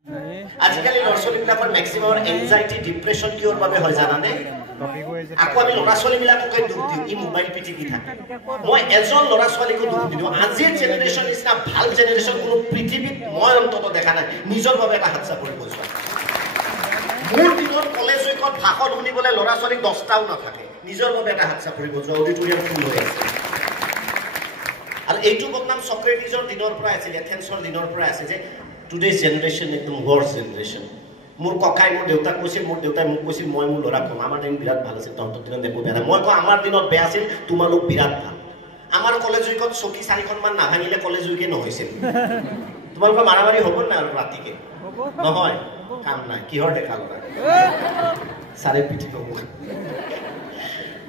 আজিকালি ল'ৰা-ছোৱালীবিলাকৰ মেক্সিমামৰ anxiety depression কিহৰ বাবে হয় জানানে? আকৌ আমি ল'ৰা-ছোৱালীবিলাককে দুখ দিওঁ, ই মোবাইল পিটিকি থাকে। মই এজন ল'ৰা-ছোৱালীকো দুখ দিওঁ। আজিৰ জেনেৰেশ্যন নিচিনা ভাল জেনেৰেশ্যন কোনো পৃথিৱীত মই অন্তত দেখা নাই। নিজৰ বাবে এটা হাত চাপৰি গৈছোঁ। মোৰ দিনত কলেজ উইকত ভাষণ শুনিবলৈ ল'ৰা-ছোৱালী 10টাও নাথাকে। নিজৰ বাবে এটা হাত চাপৰি গৈছোঁ। অডিটৰিয়াম ফুল হৈ আছে। আৰু এইটো বদনাম চক্ৰেটিছৰ দিনৰ পৰা আছিল, এথেন্সৰ দিনৰ পৰা আছে যে টুডেজ জেনেৰেশ্যন একদম ৱৰ্ষ্ট জেনেৰেশ্যন। মোৰ ককাই মোৰ দেউতাক কৈছিল, মোৰ দেউতাই মোক কৈছিল, মই মোৰ ল'ৰাক ক'ম আমাৰ দিন বিৰাট ভাল আছিল, তহঁতৰ দিনত একো বেয়া নাই। মই কওঁ আমাৰ দিনত বেয়া আছিল, তোমালোক বিৰাট ভাল। আমাৰ কলেজ উইকত চকী 4খনমান নাভাঙিলে কলেজ উইকে নহৈছিল। তোমালোকৰ মাৰামাৰি হ'ব নাই আৰু ৰাতিকে? নহয়, কাম নাই। কিহৰ ডেকা ল'ৰা চাৰে পিঠিব মোক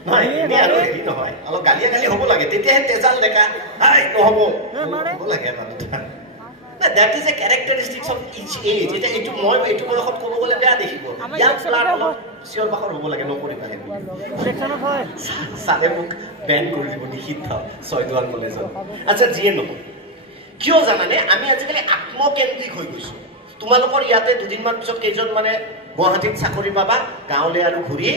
নহয়, এনেই আৰু হেৰি নহয়, অলপ গালিয়া গালি হ'ব লাগে, তেতিয়াহে তেজাল ডেকা নহ'ব হ'ব লাগে এটা দুটা। That is a characteristics of each age. এটা এইটো মই এইটো বয়সত ক'ব গ'লে বেয়া দেখিব। ইয়াৰ প্লান অলপ চিঞৰ বাখৰ হ'ব লাগে, নকৰিবা চালে মোক বেন কৰি দিব নিষিদ্ধ ছয়দুৱাৰ কলেজত। আচ্ছা যিয়ে নহয়, কিয় জানানে আমি আজিকালি আত্মকেন্দ্ৰিক হৈ গৈছোঁ। তোমালোকৰ ইয়াতে দুদিনমান পিছত কেইজন মানে গুৱাহাটীত চাকৰি পাবা, গাঁৱলৈ আৰু ঘূৰি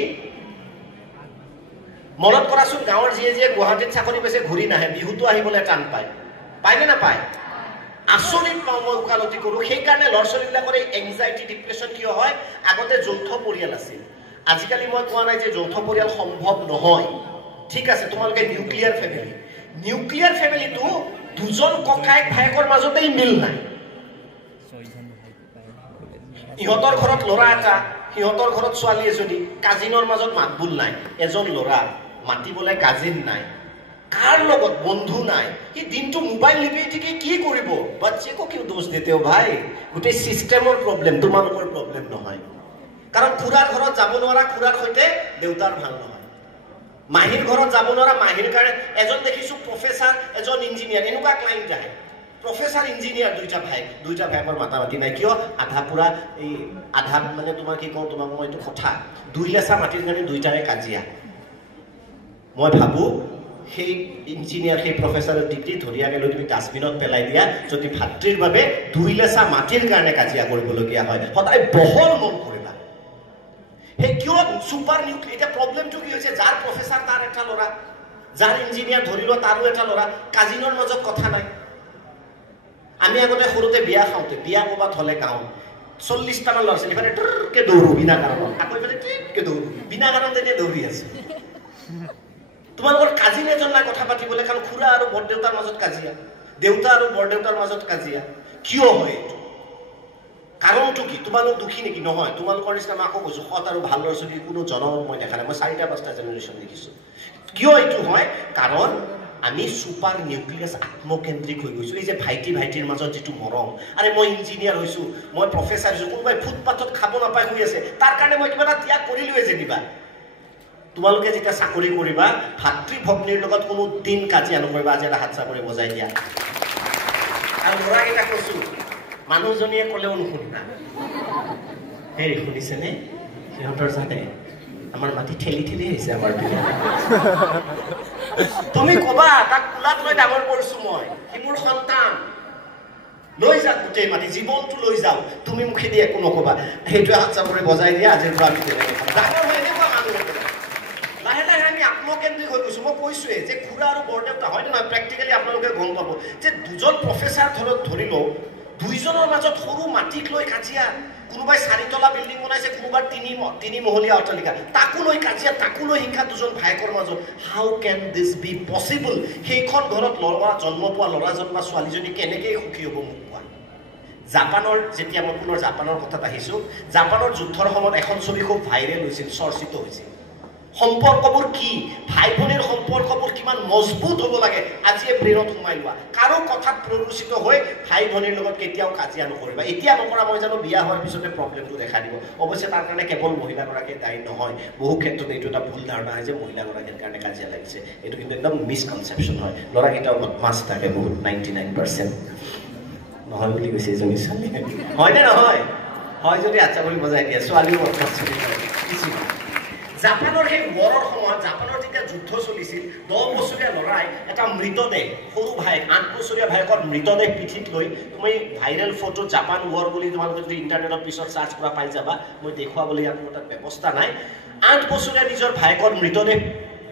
মনত কৰাচোন, গাঁৱৰ যিয়ে যিয়ে গুৱাহাটীত চাকৰি পাইছে ঘূৰি নাহে, বিহুটো আহিবলৈ টান পায়। পায়নে নাপায়? আচৰিত পাওঁ মই, ওকালতি কৰোঁ। সেইকাৰণে ল'ৰা-ছোৱালীবিলাকৰ এই এংজাইটি ডিপ্ৰেছন কিয় হয়? আগতে যৌথ পৰিয়াল আছিল, আজিকালি মই কোৱা নাই যে যৌথ পৰিয়াল সম্ভৱ নহয়। ঠিক আছে, তোমালোকে নিউক্লিয়াৰ ফেমিলি, নিউক্লিয়াৰ ফেমিলিটো দুজন ককায়েক ভায়েকৰ মাজতেই মিল নাই। ইহঁতৰ ঘৰত ল'ৰা এটা, সিহঁতৰ ঘৰত ছোৱালী এজনী, কাজিনৰ মাজত মাতবোল নাই। এজন ল'ৰা মাতিবলৈ কাজিন নাই, কাৰ লগত বন্ধু নাই, সি দিনটো মোবাইল লিপি কি কৰিব? বাচ্চাকো কিয় দোষ দিতে हो ভাই? গোটেই চিষ্টেমৰ প্ৰব্লেম, তোমালোকৰ প্ৰব্লেম নহয়। কাৰণ খুৰাৰ ঘৰত যাব নোৱাৰা, খুৰাৰ সৈতে দেউতাৰ ভাল নহয়। মাহীৰ ঘৰত যাব নোৱাৰা, মাহীৰ কাৰণে এজন দেখিছোঁ প্ৰফেচাৰ, এজন ইঞ্জিনিয়াৰ, এনেকুৱা ক্লাইণ্ট আহে। প্ৰফেচাৰ ইঞ্জিনিয়াৰ দুইটা ভায়েকৰ মাতা মাতি নাই। কিয়? আধা পুৰা এই আধা মানে তোমাৰ কি কওঁ তোমাক মই এইটো কথা, 2 লেচা মাটিৰ কাৰণে দুইটাৰে কাজিয়া। মই ভাবোঁ সেই ইঞ্জিনিয়াৰ সেই প্ৰফেচাৰৰ ডিগ্ৰী ধুনীয়াকৈ লৈ তুমি ডাষ্টবিনত পেলাই দিয়া, যদি ভাতৃৰ বাবে 2 লেচা মাটিৰ কাৰণে কাজিয়া কৰিবলগীয়া হয়। সদায় বহল মন কৰিবা। সেই কিয় ছুপাৰ নিউক্লিয়াৰ? এতিয়া প্ৰব্লেমটো কি হৈছে, যাৰ প্ৰফেচাৰ তাৰ এটা ল'ৰা, যাৰ ইঞ্জিনিয়াৰ ধৰি লোৱা তাৰো এটা ল'ৰা, কাজিনৰ মাজত কথা নাই। আমি আগতে সৰুতে বিয়া খাওঁতে, বিয়া ক'ৰবাত হ'লে গাঁও 40টামান ল'ৰা ছোৱালী ইফালে টুৰকে দৌৰো বিনা কাৰণত, আকৌ ইফালে টুৰকে দৌৰো বিনা কাৰণত, এতিয়া দৌৰি আছে। তোমালোকৰ কাজিন এজন নাই কথা পাতিবলৈ, কাৰণ খুৰা আৰু বৰদেউতাৰ মাজত কাজিয়া, দেউতা আৰু বৰদেউতাৰ মাজত কাজিয়া। কিয় হয় এইটো? কাৰণটো কি? তোমালোক দুখী নেকি? নহয়, তোমালোকৰ নিচিনা মই আকৌ কৈছোঁ, সৎ আৰু ভাল ল'ৰা ছোৱালী কোনো জনম মই দেখা নাই। মই 4টা-5টা জেনেৰেশ্যন দেখিছোঁ। কিয় এইটো হয়? কাৰণ আমি ছুপাৰ নিউক্লিয়াছ আত্মকেন্দ্ৰিক হৈ গৈছোঁ। এই যে ভাইটিৰ মাজত যিটো মৰম, আৰে মই ইঞ্জিনিয়াৰ হৈছোঁ, মই প্ৰফেচাৰ হৈছোঁ, কোনোবাই ফুটপাথত খাব নাপাই শুই আছে, তাৰ কাৰণে মই কিবা এটা ত্যাগ কৰিলোৱে যেনিবা। তোমালোকে যেতিয়া চাকৰি কৰিবা, ভাতৃ ভগ্নীৰ লগত কোনো দিন কাজিয়া নকৰিবা। আজি এটা হাত চাপৰি বজাই দিয়া। আৰু ল'ৰাকেইটা কৈছোঁ, মানুহজনীয়ে ক'লেও নুশুনিবা। হেৰি শুনিছেনে? সিহঁতৰ জানে আমাৰ মাটি ঠেলি আহিছে আমাৰ পিনে। তুমি কবা তাক কোলাত লৈ ডাঙৰ কৰিছোঁ মই, সি মোৰ সন্তান, লৈ যাক গোটেই মাটি, জীৱনটো লৈ যাওঁ, তুমি মুখেদি একো নকবা। সেইটোৱে হাত চাপৰি বজাই দিয়া। আজিৰ পৰা ডাঙৰ হৈ এনেকুৱা মানুহ লাহে লাহে আমি আত্মকেন্দ্ৰিক হৈ গৈছোঁ। মই কৈছোঁৱে যে খুৰা আৰু বৰদেউতা হয়তো নহয়, প্ৰেক্টিকেলি আপোনালোকে গম পাব যে দুজন প্ৰফেচাৰ ধৰি লওঁ, দুইজনৰ মাজত সৰু মাটিক লৈ কাজিয়া। কোনোবাই 4তলা বিল্ডিং বনাইছে, কোনোবাই 3 মহলীয়া অট্টালিকা, তাকো লৈ কাজিয়া, তাকো লৈ হিংসা দুজন ভায়েকৰ মাজত। How can this be possible? সেইখন ঘৰত ল'ৰা জন্ম পোৱা ল'ৰাজন বা ছোৱালীজনী কেনেকৈ সুখী হ'ব মোক কোৱা? জাপানৰ, যেতিয়া মই পুনৰ জাপানৰ কথাত আহিছোঁ, জাপানৰ যুদ্ধৰ সময়ত এখন ছবি খুব ভাইৰেল হৈছিল, চৰ্চিত হৈছিল। সম্পৰ্কবোৰ কি, ভাই ভনীৰ সম্পৰ্কবোৰ কিমান মজবুত হ'ব লাগে, আজিয়ে ব্ৰেইনত সোমাই লোৱা। কাৰো কথাত প্ৰৰোচিত হৈ ভাই ভনীৰ লগত কেতিয়াও কাজিয়া নকৰিবা। এতিয়া নকৰা, মই জানো বিয়া হোৱাৰ পিছতে প্ৰব্লেমটো দেখা দিব। অৱশ্যে তাৰ কাৰণে কেৱল মহিলাগৰাকীয়ে দায়ী নহয়, বহু ক্ষেত্ৰত এইটো এটা ভুল ধাৰণা হয় যে মহিলাগৰাকীৰ কাৰণে কাজিয়া লাগিছে। এইটো কিন্তু একদম মিছকনচেপশ্যন হয়। ল'ৰাকেইটাও বদমাছ থাকে বহুত, 99% নহয় বুলি কৈছে এজনী ছোৱালী। হয়নে নহয়? হয় যদি আচ্ছা বুলি বজাই দিয়ে। ছোৱালীও বদমাছ চলি কৰে। জাপানৰ সেই ৱাৰৰ সময়ত, জাপানৰ যেতিয়া যুদ্ধ চলিছিল 10 বছৰীয়া ল'ৰাই এটা মৃতদেহ সৰু ভাই 8 বছৰীয়া ভাইকৰ মৃতদেহ পিঠিত লৈ তুমি ভাইৰেল ফটো জাপান ৱাৰ বুলি তোমালোকে যদি ইন্টাৰনেটৰ পিছত সাৰ্চ কৰা পাই যাবা মই দেখুৱাবলৈ ইয়াত মোৰ তাত ব্যৱস্থা নাই 8 বছৰীয়া নিজৰ ভাইকৰ মৃতদেহ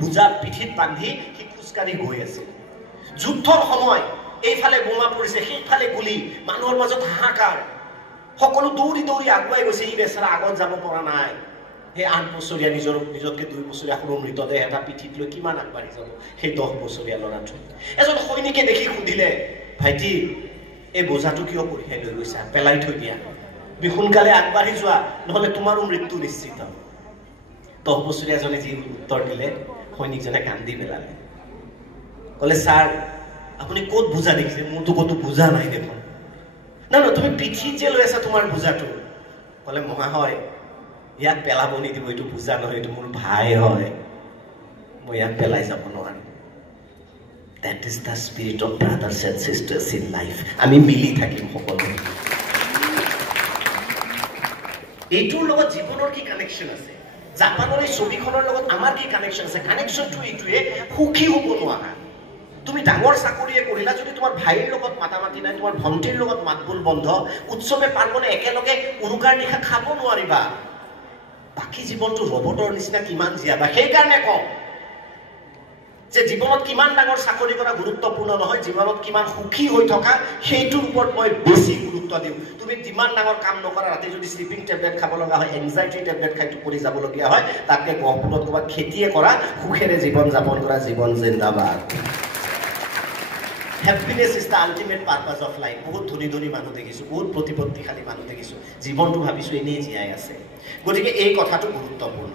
বুজা পিঠিত বান্ধি সি খোজকাঢ়ি গৈ আছিল যুদ্ধৰ সময় এইফালে বোমা পৰিছে সেইফালে গুলি মানুহৰ মাজত হাহাকাৰ সকলো দৌৰি দৌৰি আগুৱাই গৈছে ই বেচাৰা আগত যাব পৰা নাই সেই 8 বছৰীয়া নিজতকে 2 বছৰীয়া সৰু মৃতদেহ এটা পিঠিত লৈ কিমান আগবাঢ়ি যাব সেই 10 বছৰীয়া ল'ৰাটো এজন সৈনিকে দেখি সুধিলে ভাইটি এই বোজাটো কিয় কঢ়িয়াই লৈ গৈছা পেলাই থৈ দিয়া তুমি সোনকালে আগবাঢ়ি যোৱা নহলে তোমাৰো মৃত্যু নিশ্চিত 10 বছৰীয়া জনে যি উত্তৰ দিলে সৈনিকজনে কান্দি পেলালে কলে স্যাৰ আপুনি ক'ত বুজা দেখিছে মোৰতো ক'তো বুজা নাই দেখোন না না তুমি পিঠিত যে লৈ আছা তোমাৰ বুজাটো কলে মহাশয় ইয়াক পেলাব নিদিব এইটো বুজা নহয় এইটো মোৰ ভাই হয় মই ইয়াক পেলাই যাব নোৱাৰিম that is the spirit of brothers and sisters in life আমি মিলি থাকিম সকলো এইটোৰ লগত জীৱনৰ কি কানেকশ্যন আছে জাপানৰ এই ছবিখনৰ লগত আমাৰ কি কানেকশ্যন আছে কানেকশ্যনটো এইটোৱে সুখী হ'ব নোৱাৰা তুমি ডাঙৰ চাকৰিয়ে কৰিলা যদি তোমাৰ ভাইৰ লগত মাতামাতি নাই তোমাৰ ভণ্টিৰ লগত মাতবোল বন্ধ উৎসৱে পাৰ্বণে একেলগে উৰুকাৰ নিশা খাব নোৱাৰিবা বাকি জীৱনটো ৰবটৰ নিচিনা কিমান জিয়াবা সেইকাৰণে কওঁ যে জীৱনত কিমান ডাঙৰ চাকৰি কৰা গুৰুত্বপূৰ্ণ নহয় জীৱনত কিমান সুখী হৈ থকা সেইটোৰ ওপৰত মই বেছি গুৰুত্ব দিওঁ তুমি যিমান ডাঙৰ কাম নকৰা ৰাতি যদি স্লিপিং টেবলেট খাব লগা হয় এনজাইটি টেবলেট খাই টোপনি যাবলগীয়া হয় তাকে গহপুৰত ক'ৰবাত খেতিয়ে কৰা সুখেৰে জীৱন যাপন কৰা জীৱন জিন্দাবাদ Happiness is the ultimate purpose of life. বহুত ধনী ধনী মানুহ দেখিছো বহুত প্ৰতিপত্তিশালী মানুহ দেখিছো জীৱনটো ভাবিছো এনেই জীয়াই আছে গতিকে এই কথাটো গুৰুত্বপূৰ্ণ